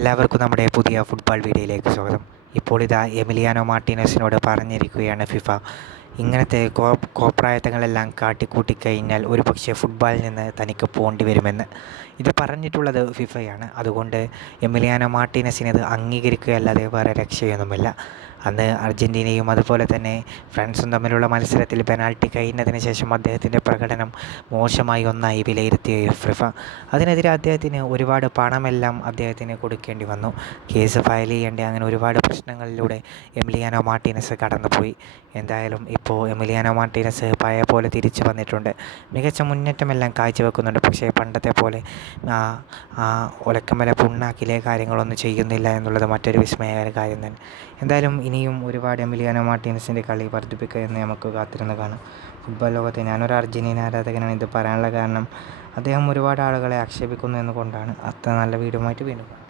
എല്ലാവർക്കും നമ്മുടെ പുതിയ ഫുട്ബോൾ വീഡിയോയിലേക്ക് സ്വാഗതം. ഇപ്പോൾ ഇതാ എമിലിയാനോ മാർട്ടിനസിനോട് പറഞ്ഞിരിക്കുകയാണ് ഫിഫ. ഇങ്ങനത്തെ കോപ്രായത്തങ്ങളെല്ലാം കാട്ടിക്കൂട്ടി കഴിഞ്ഞാൽ ഒരു പക്ഷേ ഫുട്ബോളിൽ നിന്ന് തനിക്ക് പോണ്ടി വരുമെന്ന്. ഇത് പറഞ്ഞിട്ടുള്ളത് ഫിഫയാണ്. അതുകൊണ്ട് എമിലിയാനോ മാർട്ടിനസിനെ ഇത് അംഗീകരിക്കുകയല്ലാതെ വേറെ രക്ഷയൊന്നുമില്ല. അന്ന് അർജന്റീനയും അതുപോലെ തന്നെ ഫ്രാൻസും തമ്മിലുള്ള മത്സരത്തിൽ പെനാൽറ്റി കഴിഞ്ഞതിന് ശേഷം അദ്ദേഹത്തിന്റെ പ്രകടനം മോശമായി ഒന്നായി വിലയിരുത്തിയ ഫിഫ. അതിനെതിരെ അദ്ദേഹത്തിന് ഒരുപാട് പണമെല്ലാം അദ്ദേഹത്തിന് കൊടുക്കേണ്ടി വന്നു. കേസ് ഫയൽ ചെയ്യേണ്ടി അങ്ങനെ ഒരുപാട് പ്രശ്നങ്ങളിലൂടെ എമിലിയാനോ മാർട്ടിനസ് കടന്നുപോയി. എന്തായാലും ഇപ്പോൾ എമിലിയാനോ മാർട്ടീനസ് പഴയ പോലെ തിരിച്ചു വന്നിട്ടുണ്ട്. മികച്ച മുന്നേറ്റമെല്ലാം കാഴ്ചവെക്കുന്നുണ്ട്. പക്ഷേ പണ്ടത്തെ പോലെ ഒലക്കമല പുണ്ണാക്കിലെ കാര്യങ്ങളൊന്നും ചെയ്യുന്നില്ല എന്നുള്ളത് മറ്റൊരു വിസ്മയകര കാര്യം തന്നെ. എന്തായാലും ഇനിയും ഒരുപാട് എമിലിയാനോ മാർട്ടീനസിന്റെ കളി വർദ്ധിപ്പിക്കുക എന്ന് നമുക്ക് കാത്തിരുന്ന് കാണാം. ഫുട്ബോൾ ലോകത്തെ ഞാനൊരു അർജന്റീന ആരാധകനാണ് ഇത് പറയാനുള്ള കാരണം അദ്ദേഹം ഒരുപാട് ആളുകളെ ആക്ഷേപിക്കുന്നു എന്നുകൊണ്ടാണ്. അത്ര നല്ല വീഡിയോ ആയിട്ട് വീണ്ടും